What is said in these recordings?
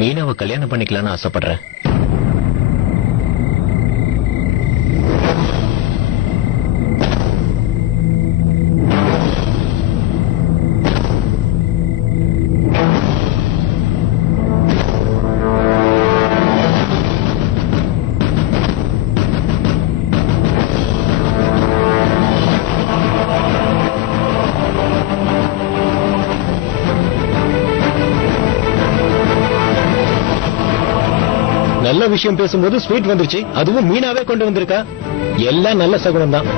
மீனாவை கல்யாணம் பண்ணிக்கலாம்னு ஆசைப்படுறேன். நல்ல விஷயம் பேசும்போது ஸ்வீட் வந்துருச்சு, அதுவும் மீனாவே கொண்டு வந்திருக்கா. எல்லாம் நல்ல சகுனம் தான்.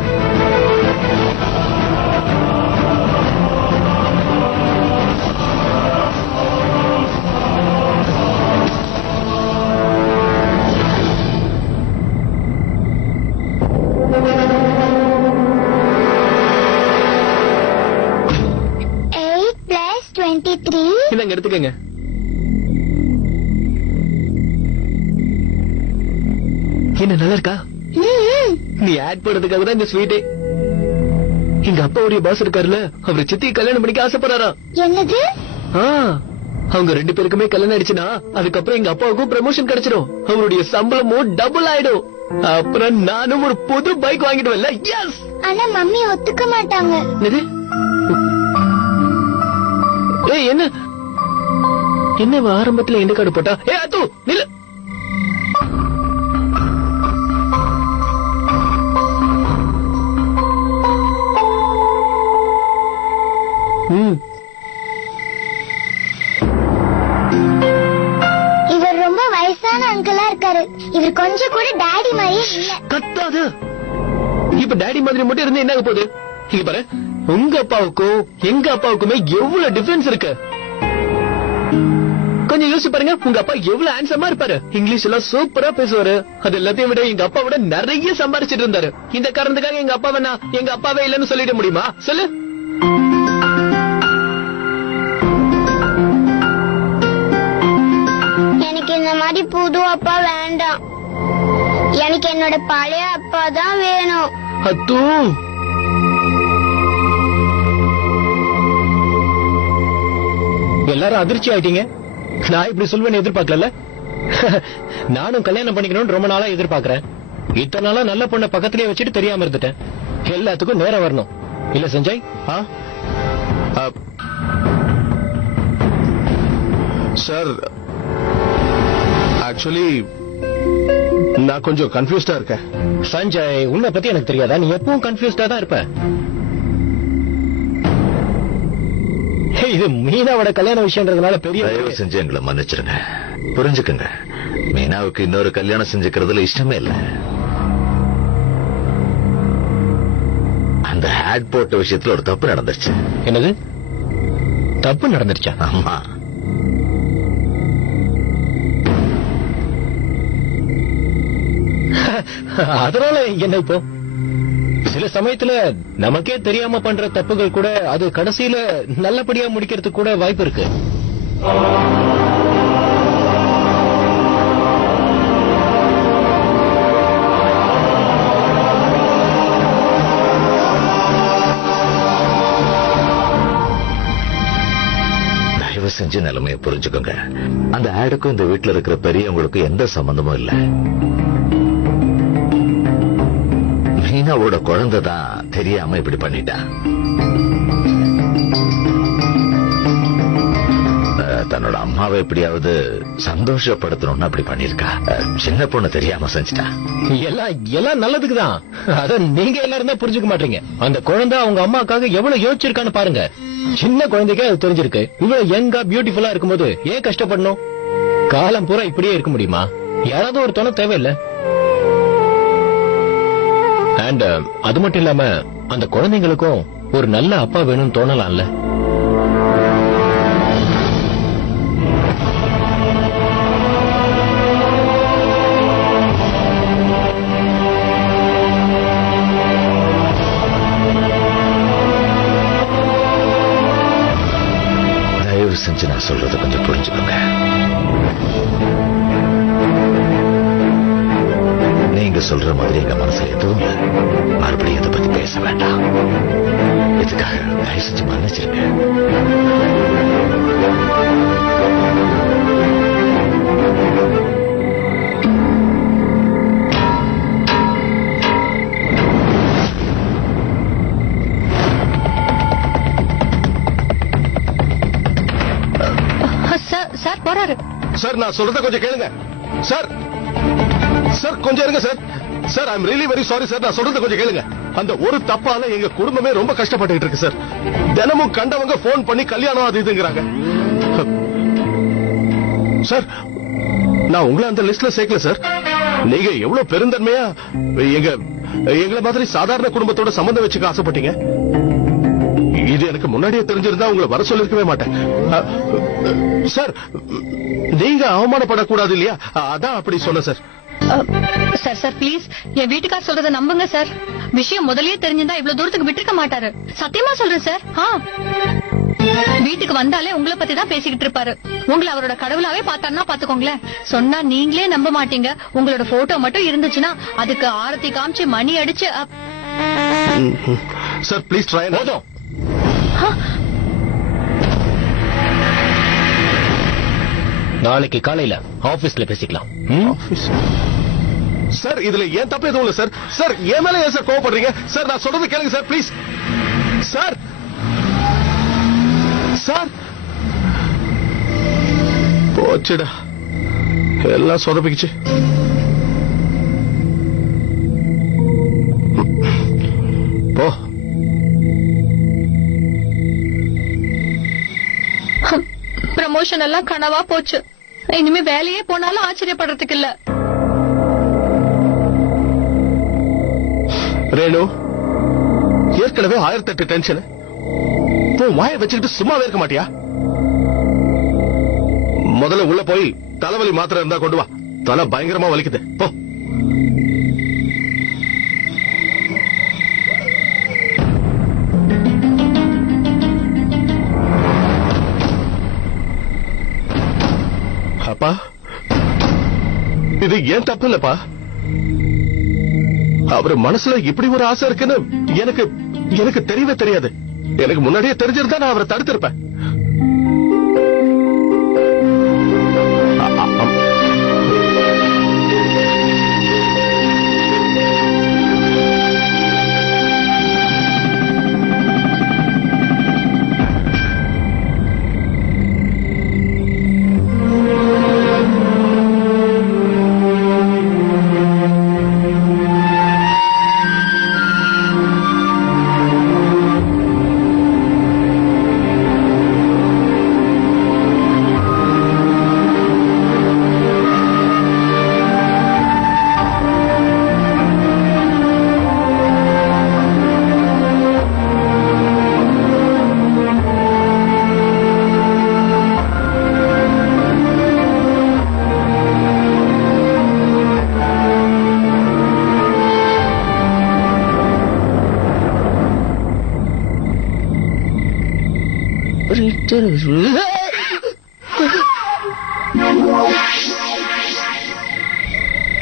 இங்க எடுத்துக்கங்க. என்ன நல்லா இருக்கா? நீ ஆட் போடுறதுக்காக தான் இந்த ஸ்வீட்டே. எங்க அப்பாவுடைய பாஸ் இருக்காருல்ல, அவரு சித்தியை கல்யாணம் பண்ணிக்க ஆசைப்படுறாராம். என்னது? அவங்க 2 பேருக்குமே கல்யாணம் ஆயிடுச்சுன்னா அதுக்கப்புறம் எங்க அப்பாவுக்கும் ப்ரமோஷன் கிடைச்சிடும், அவருடைய சம்பளமும் டபுள் ஆயிடும். அப்புறம் நானும் ஒரு புது பைக் வாங்கிடுவேன்ல. எஸ். ஆனா மம்மி ஒத்துக்க மாட்டாங்க. ஏய் என்ன என்ன ஆரம்பத்துல எந்த கார்டு போட்டா? ஏ அத்து நில்லு. இவர் ரொம்ப வயசான அங்கிளா இருக்காரு. இவர் கொஞ்சம் கூட டாடி மாதிரியே இல்ல. கத்தாது. இப்ப டாடி மாதிரி மட்டும் இருந்து என்ன போகுது? இங்க பாரு, உங்க அப்பாவுக்கும் எங்க அப்பாவுக்குமே எவ்வளவு டிஃபரன்ஸ் இருக்கு. கொஞ்சம் யோசிச்சு பாருங்க, உங்க அப்பா எவ்வளவு ஹேண்ட்ஸமா இருப்பாரு, இங்கிலீஷ் எல்லாம் சூப்பரா பேசுவாரு. அது எல்லாத்தையும் விட எங்க அப்பா விட நிறைய சம்பாரிச்சிட்டு இருந்தாரு. இந்த காரணத்துக்காக எங்க அப்பாவை நான் எங்க அப்பாவே இல்லன்னு சொல்லிட முடியுமா? சொல்லு. எனக்கு இந்த மாதிரி புது அப்பா வேண்டாம். எனக்கு என்னோட பழைய அப்பா தான் வேணும். அத்து, எல்லாரும் அதிர்ச்சி ஆயிட்டீங்க. நான் இப்படி சொல்வேன்னு எதிர்பார்க்கல. நானும் கல்யாணம் பண்ணிக்கணும்னு ரொம்ப நாளா எதிர்பார்க்கிறேன். இத்தனை நாளா நல்ல பொண்ணை பக்கத்திலேயே வச்சுட்டு தெரியாம இருந்துட்டேன். எல்லாத்துக்கும் நேரம் வரணும் இல்ல சஞ்சய்? சார், ஆக்சுவலி நான் கொஞ்சம் கன்ஃபியூஸ்டா இருக்கேன். சஞ்சய், உன்னை பத்தி எனக்கு தெரியாதா? நீ எப்பவும் கன்ஃபியூஸ்டா தான் இருப்ப. இது மீனாவோட கல்யாண விஷயம்ன்றதுனால பெரிய தயவு செஞ்சு எங்களை மன்னிச்சிருங்க. புரிஞ்சுக்குங்க, மீனாவுக்கு இன்னொரு கல்யாணம் செஞ்சுக்கிறதுல இஷ்டமே இல்ல. அந்த ஹேட் போட்ட விஷயத்துல ஒரு தப்பு நடந்துருச்சு. என்னது தப்பு நடந்துருச்சா? ஆமா. அதனால என்ன இப்போ? சில சமயத்துல நமக்கே தெரியாம பண்ற தப்புகள் கூட அது கடைசியில நல்லபடியா முடிக்கிறதுக்கு கூட வாய்ப்பு இருக்கு. தயவு செஞ்சு நிலைமையை புரிஞ்சுக்கோங்க. அந்த ஆடுக்கும் இந்த வீட்டுல இருக்கிற பெரியவங்களுக்கும் எந்த சம்பந்தமும் இல்ல. மீனாவோட குழந்தை தான் தெரியாம இப்படி பண்ணிட்டான். தன்னோட அம்மாவை எப்படியாவது சந்தோஷப்படுத்தணும்னு அப்படி பண்ணிருக்கா. சின்ன பொண்ணு தெரியாம செஞ்சுட்டா. எல்லாம் நல்லதுக்குதான். அத நீங்க எல்லாரும் தான் புரிஞ்சுக்க மாட்டீங்க. அந்த குழந்தை அவங்க அம்மாக்காக எவ்வளவு யோசிச்சிருக்கான்னு பாருங்க. சின்ன குழந்தைக்கே அது தெரிஞ்சிருக்கு. இவ்வளவு யங்கா பியூட்டிஃபுல்லா இருக்கும்போது ஏன் கஷ்டப்படணும்? காலம் பூரா இப்படியே இருக்க முடியுமா? யாராவது ஒரு துணை தேவையில்லை. அண்ட் அது மட்டும் இல்லாம அந்த குழந்தைங்களுக்கும் ஒரு நல்ல அப்பா வேணும்னு தோணலாம்ல. தயவு செஞ்சு நான் சொல்றதை கொஞ்சம் புரிஞ்சுக்கோங்க. நீங்க சொல்ற மாதிரி எங்க மனசுல எதுவும் இல்ல. மறுபடியும் இதை பத்தி பேச வேண்டாம். இதுக்காக தயவு செஞ்சு மன்னிச்சிருங்க. சார் போறாரு. சார் நான் சொல்றத கொஞ்சம் கேளுங்க சார். சார் கொஞ்சம் இருங்க sir. Sir I am really very sorry sir. நான் சொல்றத கொஞ்சம் கேளுங்க. அந்த ஒரு தப்பால எங்க குடும்பமே ரொம்ப கஷ்டப்பட்டுட்டு இருக்கு சார். தினமும் கண்டவங்க போன் பண்ணி கல்யாணம் அது இதுங்கறாங்க. சார் நான் உங்களை அந்த லிஸ்ட்ல சேர்க்கல சார். நீங்க எவ்வளவு பெருந்தன்மையா எங்களை மாதிரி சாதாரண குடும்பத்தோட சம்பந்தம் வச்சுக்க ஆசைப்பட்டீங்க. இது எனக்கு முன்னாடியே தெரிஞ்சிருந்தா உங்களை வர சொல்லிருக்கவே மாட்டேன். சார் நீங்க அவமானப்படக்கூடாது இல்லையா, அதான் அப்படி சொன்ன சார். சார் சார் ப்ளீஸ் என் வீட்டுக்கார் சொல்றத நம்புங்க சார். விஷயம் முதல்லயே தெரிஞ்சிருந்தா இவ்வளவு தூரத்துக்கு விட்டுருக்க மாட்டாரு. சத்தியமா சொல்றேன் சார். வீட்டுக்கு வந்தாலே உங்களை பத்தி தான் பேசிக்கிட்டு இருப்பாரு. உங்களை அவரோட கடவுளாவே பார்த்தாருன்னா பாத்துக்கோங்களேன். சொன்னா நீங்களே நம்ப மாட்டீங்க. உங்களோட போட்டோ மட்டும் இருந்துச்சுன்னா அதுக்கு ஆரத்தி காமிச்சு மணி அடிச்சு. Sir please try. போதும். நாளைக்கு காலையில ஆபீஸ்ல பேசிக்கலாம். சார் இதுல ஏன் தப்பு எதுவும் இல்ல சார். சார் என் மேல ஏன் சார் கோவப்படுறீங்க சார்? நான் சொல்றது கேளுங்க சார் ப்ளீஸ். சார் சார் போச்சுடா, எல்லாம் சொதப்பிக்குச்சு. போ. ப்ரமோஷன் எல்லாம் கனவா போச்சு. இனிமே வேலையே போனாலும் ஆச்சரியப்படுறதுக்கு இல்ல. ரேணு ஏற்கனவே 1008 டென்ஷன். வாயை வச்சுக்கிட்டு சும்மாவே இருக்க மாட்டியா? முதல்ல உள்ள போய் தலைவலி மாத்திரை இருந்தா கொண்டு வா. தலை பயங்கரமா வலிக்குது. போ. அப்பா இது ஏன் தப்பு இல்லப்பா. அவர் மனசுல இப்படி ஒரு ஆசை இருக்குன்னு எனக்கு தெரியவே தெரியாது. எனக்கு முன்னாடியே தெரிஞ்சிருந்தா நான் அவரை தடுத்திருப்பேன்.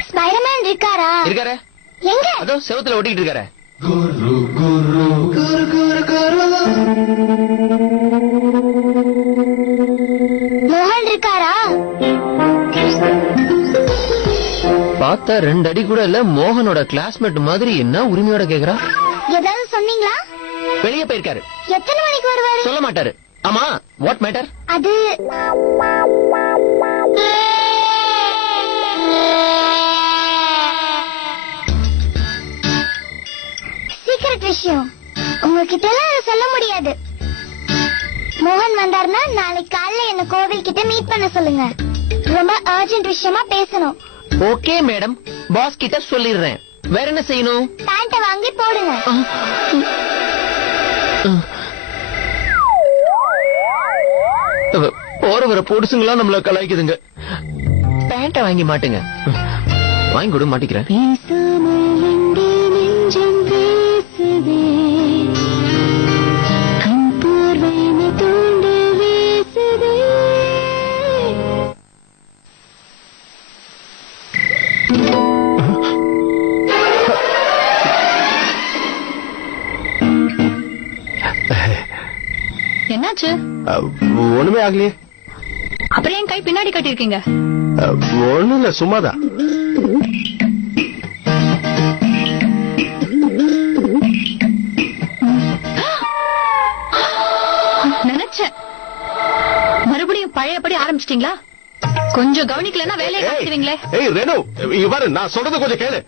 ஸ்பைடர்மேன் இருக்காரா? இருக்காரு. எங்க? அதோ செவுத்துல ஒட்டிக்கிட்டு இருக்காரு. மோகன் இருக்காரா? பார்த்தா 2 அடி கூட இல்ல. மோகனோட கிளாஸ்மேட் மாதிரி என்ன உரிமையோட கேக்குறா? ஏதாவது சொன்னீங்களா? வெளியே போயிருக்காரு. எத்தனை மணிக்கு வருவாரு? சொல்ல மாட்டாரு. ஆமா, வாட் மேட்டர்? அது சீக்ரெட் விஷயம். உங்ககிட்ட எல்லாம் சொல்ல முடியாது. மோகன் வந்தாருன்னா நாளைக்கு காலையில என்ன கோவில் கிட்ட மீட் பண்ண சொல்லுங்க. ரொம்ப அர்ஜென்ட் விஷயமா பேசணும். ஓகே மேடம், பாஸ் கிட்ட சொல்லிடுறேன். வேற என்ன செய்யணும்? பேண்ட வாங்கி போடுங்க. போற வர பொடுசுங்களா நம்மள கலாய்க்குதுங்க. பேண்ட வாங்கி மாட்டுங்க. வாங்கி கூட மாட்டிக்கிறேன். என்னாச்சு? ஒண்ணுமே ஆகலையே. அப்புறம் என் கை பின்னாடி கட்டிருக்கீங்க? ஒண்ணும் இல்ல, சும்மாதான். நினைச்சேன் மறுபடியும் பழையபடி ஆரம்பிச்சிட்டீங்களா? கொஞ்சம் கவனிக்கலன்னா வேலையை காட்டுவீங்களே. ஏய் ரேணு, இவரு நான் சொல்றது கொஞ்சம் கேளு.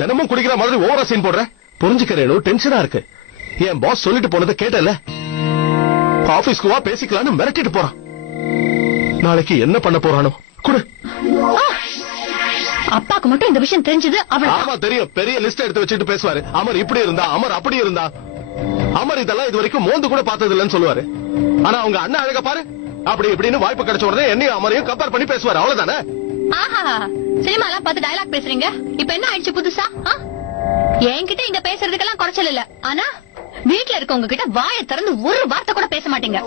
தினமும் குடிக்கிற மாதிரி ஓவரா சீன் போடுற. புரிஞ்சுக்க ரேணு, டென்ஷனா இருக்கு. என் பாஸ் சொல்லிட்டு போனதை கேட்டல. ஆபீஸ்க்கு வா பேசிக்கலான்னு மிரட்டிட்டு போறான். நாளைக்கு என்ன பண்ண போறானோ? குடு. அப்பாக்கு மட்டும் இந்த விஷயம் தெரிஞ்சது ஆமா தெரியும். பெரிய லிஸ்ட் எடுத்து வச்சுட்டு பேசுவாரு. அமர் இப்படி இருந்தா, அமர் அப்படி இருந்தா. அமர் இதெல்லாம் இது வரைக்கும் மோந்து கூட பார்த்தது இல்லைன்னு சொல்லுவாரு. ஆனா அவங்க அண்ணன் அழகா பாரு, அப்படி இப்படின்னு வாய்ப்பு கிடைச்ச உடனே என்னையும் அமரையும் கம்பேர் பண்ணி பேசுவாரு. அவ்வளவுதானே? ஆஹா, சினிமா எல்லாம் பார்த்து டயலாக் பேசுறீங்க. இப்ப என்ன ஆயிடுச்சு புதுசா? என்கிட்ட இங்க பேசுறதுக்கெல்லாம் குறைச்சல் இல்ல. ஆனா வீட்டுல இருக்கவங்க கிட்ட வாயை திறந்து ஒரு வார்த்தை கூட பேச மாட்டீங்க.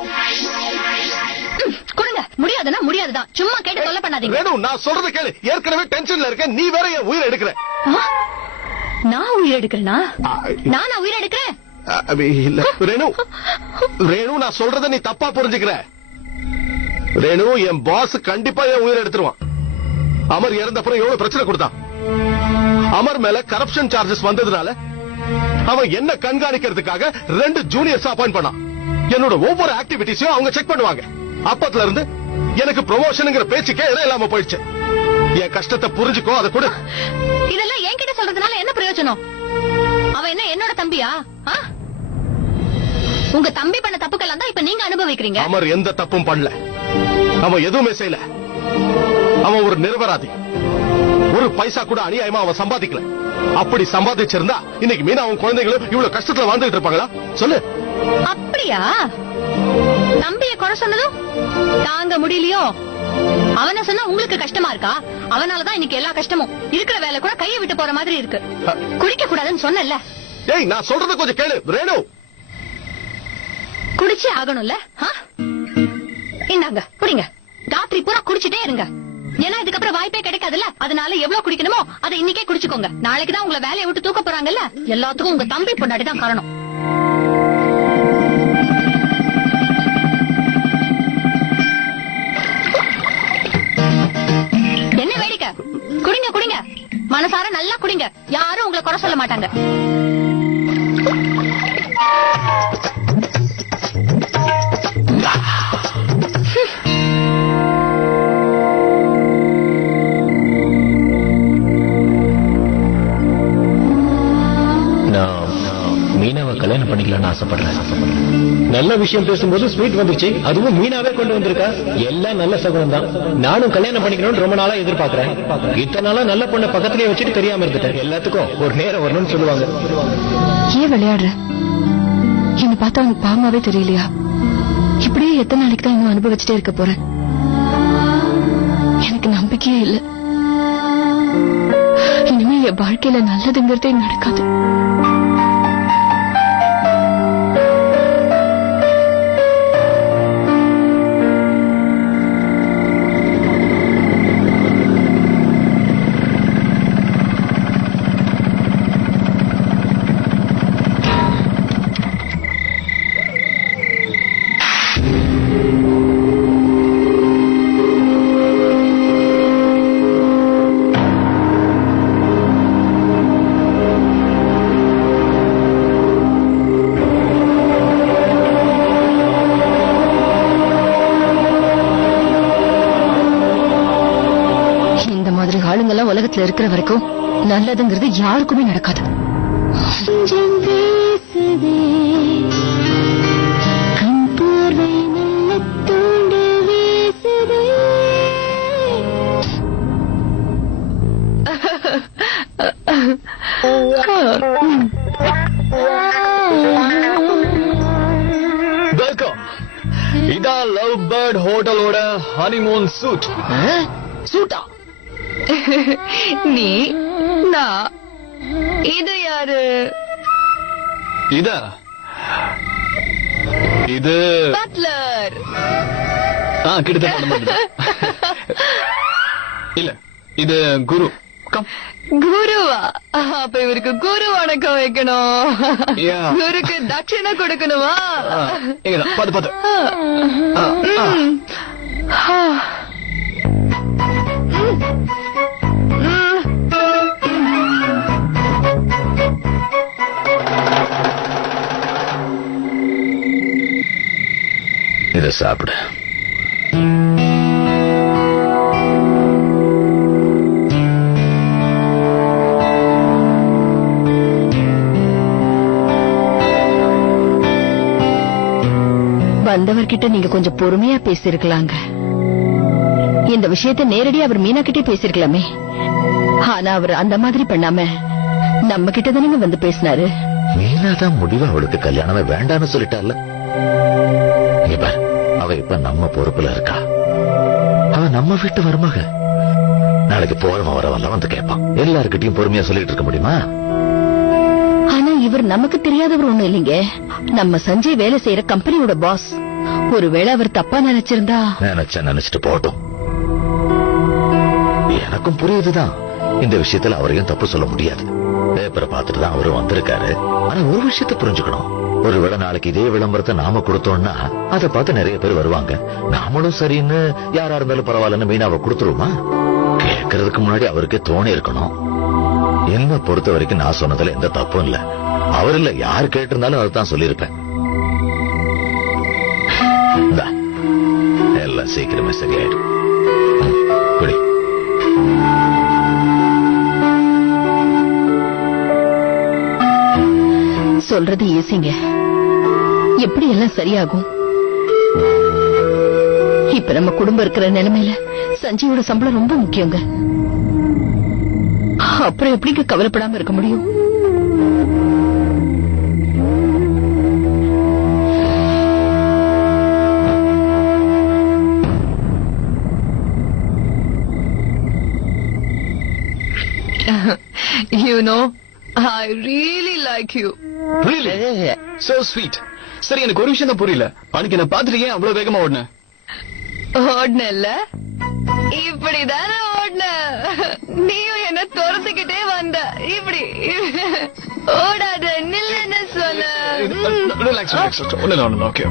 கொடுங்க. முடியாதுன்னா முடியாதுதான். சும்மா கேட்டு தொல்லை பண்ணாதீங்க. நான் சொல்றத கேளு. ஏற்கனவே டென்ஷன்ல இருக்க, நீ வேற என் உயிரை எடுக்கிற. நான் உயிர் எடுக்கிறேனா? நானா உயிர் எடுக்கிறேன்? இல்ல ரேணு, நான் சொல்றத நீ தப்பா புரிஞ்சுக்கிற. ரேணு, என் பாஸ் கண்டிப்பா என் உயிரை எடுத்துருவான். அமர் இறந்தப்புறம் எவ்வளவு பிரச்சனை கொடுத்தான். அமர் மேல கரப்ஷன் சார்ஜஸ் வந்ததுனால அவன் என்ன கண்காணிக்கிறதுக்காக 2 ஜூனியர்ஸ் அப்பாயிண்ட் பண்ணான். என்னோட ஒவ்வொரு ஆக்டிவிட்டிஸையும் அவங்க செக் பண்ணுவாங்க. அப்பத்துல இருந்து எனக்கு ப்ரமோஷன்ங்கிற பேச்சுக்கே இடம் இல்லாம போயிடுச்சு. என் கஷ்டத்தை புரிஞ்சுக்கோ, அதை கொடு. இதெல்லாம் என்கிட்ட சொல்றதுனால என்ன பிரயோஜனம்? அவன் என்ன என்னோட தம்பியா? உங்க தம்பி பண்ண தப்புக்கெல்லாம் தான் இப்ப நீங்க அனுபவிக்கிறீங்க. அமர் எந்த தப்பும் பண்ணல. அவன் எதுவுமே செய்யல. அவன் ஒரு நிரபராதி. ஒரு பைசா கூட அநியாயமா அவன் சம்பாதிக்கல. அப்படி சம்பாதிச்சிருந்தா இன்னைக்கு மீனா அவன் குழந்தைகளும் இவ்வளவு கஷ்டத்துல வாழ்ந்துட்டு இருப்பாங்களா? சொல்லு. அப்படியா? தம்பிய குறை சொன்னதும் தாங்க முடியலையோ? அவன சொன்னா உங்களுக்கு கஷ்டமா இருக்கா? அவனாலதான் இன்னைக்கு எல்லா கஷ்டமும். இருக்கிற வேலை கூட கையை விட்டு போற மாதிரி இருக்கு. குடிக்க கூடாதுன்னு சொன்னல. ஏய், நான் சொல்றத கொஞ்சம் கேளு ரேணு. குடிச்சே ஆகணும்ல? இந்தாங்க குடிங்க. ராத்திரி பூரா குடிச்சிட்டே இருங்க. ஏன்னா இதுக்கப்புறம் வாய்ப்பே கிடைக்காதுல்ல. அதனால எவ்வளவு குடிக்கணுமோ அதை இன்னைக்கே குடிச்சுக்கோங்க. நாளைக்குதான் உங்களை வேலையை விட்டு தூக்க போறாங்கல்ல. எல்லாத்துக்கும் உங்க தம்பி பொண்டாட்டி தான் காரணம். என்ன வேடிக்கை? குடிங்க குடிங்க. மனசார நல்லா குடிங்க. யாரும் உங்களை குறை சொல்ல மாட்டாங்க. மீனாவை கல்யாணம் பண்ணிக்கலாம்னு ஆசைப்படுறேன். நல்ல விஷயம் பேசும்போது ஸ்வீட் வந்துருச்சு. அதுவும் மீனாவே கொண்டு வந்திருக்கா. எல்லாம் நல்ல சகுனம் தான். நானும் கல்யாணம் பண்ணிக்கணும்னு ரொம்ப நாளா எதிர்பார்க்கிறேன். இத்தனை நாளா நல்ல பொண்ணை பக்கத்திலேயே வச்சுட்டு தெரியாம இருந்துட்டேன். எல்லாத்துக்கும் ஒரு நேரம் வரணும்னு சொல்லுவாங்க. ஏன் விளையாடுற? என்ன பார்த்தா உனக்கு பாவமாவே தெரியலையா? இப்படியே எத்தனை நாளைக்கு தான் இன்னும் அனுபவிச்சுட்டே இருக்க போறேன்? எனக்கு நம்பிக்கையே இல்லை. இனிமே என் வாழ்க்கையில நல்லதுங்கிறதே நடக்காது. ஆளுங்கெல்லாம் உலகத்துல இருக்கிற வரைக்கும் நல்லதுங்கிறது யாருக்குமே நடக்காது. வெல்கம். இதான் லவ் பேர்ட் ஹோட்டலோட ஹனிமூன் சூட். சூட்டா? நீ நான் இது யாரு? இது பட்லர். கிட்டத்தட்ட இல்ல, இது குரு. குருவா? அப்ப இவருக்கு குரு வணக்கம் வைக்கணும். குருக்கு தட்சிணை கொடுக்கணுமா? பாத்து இதை சாப்பிடு. வந்தவர்கிட்ட நீங்க கொஞ்சம் பொறுமையா பேசிருக்கலாங்க. இந்த விஷயத்தை நேரடியா அவர் மீனா கிட்டே பேசிருக்கலாமே. ஆனா அவர் அந்த மாதிரி பண்ணாம நம்ம கிட்ட தானே வந்து பேசினாரு. மீனா தான் முடிவு அவளுக்கு கல்யாணமே வேண்டான்னு சொல்லிட்டால. அவ இப்ப நம்ம பொறுப்புல இருக்கா. அவ நம்ம வீட்டு மருமக. நாளைக்கு போறவன் வரவெல்லாம் வந்து கேட்பான். எல்லாருக்கிட்டையும் பொறுமையா சொல்லிட்டு இருக்க முடியுமா? ஆனா இவர் நமக்கு தெரியாதவர் ஒண்ணும் இல்லைங்க. நம்ம சஞ்சய் வேலை செய்யற கம்பெனியோட பாஸ். ஒருவேளை அவர் தப்பா நினைச்சிருந்தா நினைச்சிட்டு போட்டும். எனக்கும் புரியுதுதான். இந்த விஷயத்துல அவரையும் தப்பு சொல்ல முடியாது. பேப்பரை பார்த்துட்டு தான் அவரும் வந்திருக்காரு. ஆனா ஒரு விஷயத்த புரிஞ்சுக்கணும். ஒருவேளை நாளைக்கு இதே விளம்பரத்தை நாம கொடுத்தோம்னா அதை பார்த்து நிறைய பேர் வருவாங்க. நாமளும் சரின்னு யாரா இருந்தாலும் பரவாயில்லன்னு மீனாவை கொடுத்துருவோமா? கேட்கறதுக்கு முன்னாடி அவருக்கே தோணி இருக்கணும். என்ன பொறுத்த வரைக்கும் நான் சொன்னதுல எந்த தப்பும் இல்ல. அவர் இல்ல யார் கேட்டிருந்தாலும் அதுதான் சொல்லியிருப்பேன். எல்லாம் சீக்கிரமே சரியாயிடும். குடி. சொல்றது ஈஸிங்க. எப்படி எல்லாம் சரியாகும்? இப்ப நம்ம குடும்பம் இருக்கிற நிலைமையில சஞ்சயோட சம்பளம் ரொம்ப முக்கியங்க. அப்புறம் எப்படிங்க கவலைப்படாம இருக்க முடியும்? You know, I really like you. Really? So sweet. சரி, எனக்கு ஒரு விஷயம் தான் புரியல. அன்னைக்கு என்ன பார்த்துட்டு ஏன் அவ்வளவு வேகமா ஓடுன? ஓடுனல்ல, இப்படிதானே ஓடுன. நீயும் என்ன துரத்துக்கிட்டே வந்த. இப்படி ஓடாத, நில்லுன்னு சொல்ல. ரிலாக்ஸ். ஒண்ணு. ஓகே.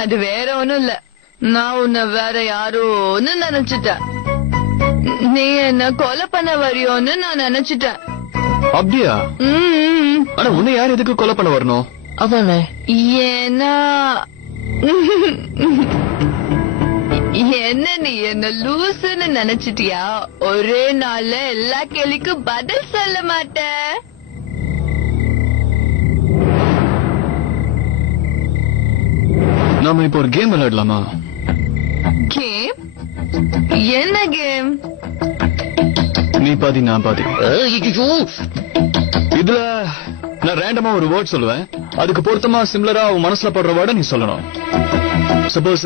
அது வேற ஒண்ணும் இல்ல. நான் உன்னை வேற யாரோன்னு நினைச்சிட்டேன். நீ என்ன கொலை பண்ண வரியோன்னு நான் நினைச்சிட்டேன். அப்படியா? ஆனா உன்னை யார் எதுக்கு கொலை பண்ண வரணும்? அவன ஏன்னா என்ன நீ என்ன லூசுன்னு நினைச்சிட்டியா? ஒரே நாள்ல எல்லா கேள்விக்கும் பதில் சொல்ல மாட்டேன். நாம இப்போ ஒரு கேம் விளையாடலாமா? கேம்? என்ன கேம்? நீ பாதி நான் பாதி. இதுல நான் ரேண்டமா ஒரு வேர்ட் சொல்லுவேன். அதுக்கு பொருத்தமா சிமிலரா உன் மனசுல படுற வேர்டை நீ சொல்லணும். சப்போஸ்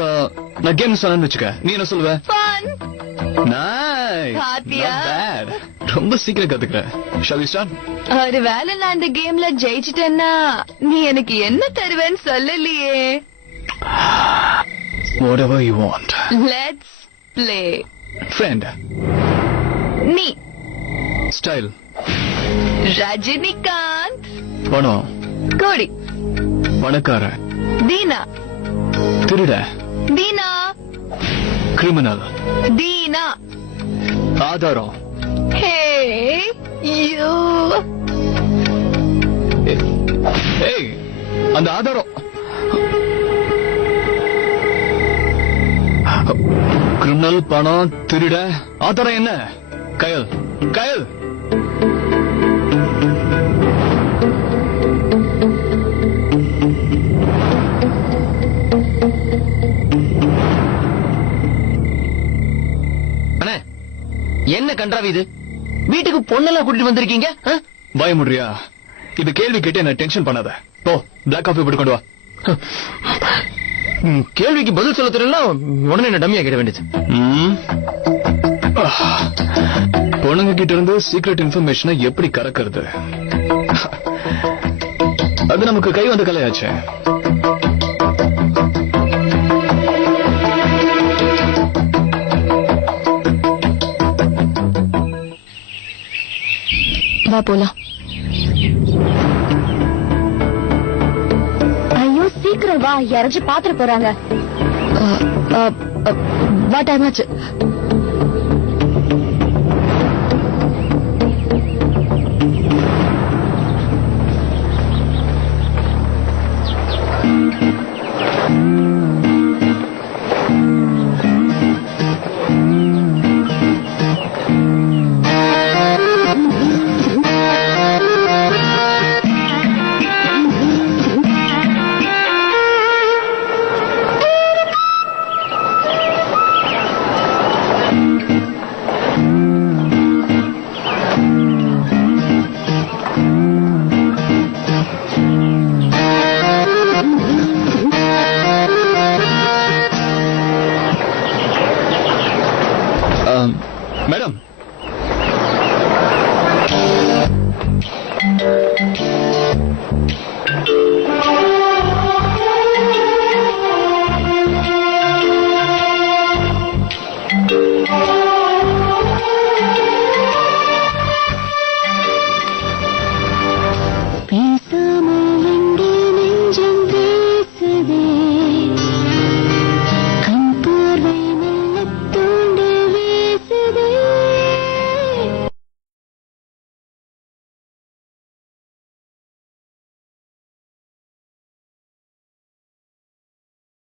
நான் கேம் சொன்னேன்னு வச்சுக்க, நீ என்ன சொல்லுவ? Fun. Nice. பாத்தியா? Not bad. ரொம்ப சீக்கிரம் கத்துக்கிற. Shall we start? ஒரு வேளை நான் இந்த கேம்ல ஜெயிச்சிட்டேன்னா நீ எனக்கு என்ன தருவேன்னு சொல்லலையே. Whatever you want. Let's play. Friend. நீ. Style. ரஜினிகாந்த். பணம். கோடி. பணக்கார. தீனா. திருட. தீனா. கிரிமினல். தீனா. ஆதாரம். Hey you. ஏய், அந்த ஆதாரம். கிரிமினல், பணம், திருட, ஆதாரம் என்ன? கயல். அண்ணே, என்ன கன்றாவி இது? வீட்டுக்கு பொண்ணெல்லாம் கூட்டிட்டு வந்திருக்கீங்க? பயமுடியா? இது கேள்வி கேட்டு என்ன டென்ஷன் பண்ணாத. போ, பிளாக் காஃபி போட்டு கொண்டு வா. கேள்விக்கு பதில் சொல்ல தெரியல, உடனே என்ன டம்மியா கேட்ட வேண்டியது. பொண்ணுங்க கிட்ட இருந்து சீக்ரெட் இன்ஃபர்மேஷனை எப்படி கறக்கிறது? அது நமக்கு கை வந்த கலையாச்சே. வா போலாம். ஐயோ சீக்கிரம் வா, யாராச்சும் பாத்துட்டு போறாங்க. வா, டைம் ஆச்சு.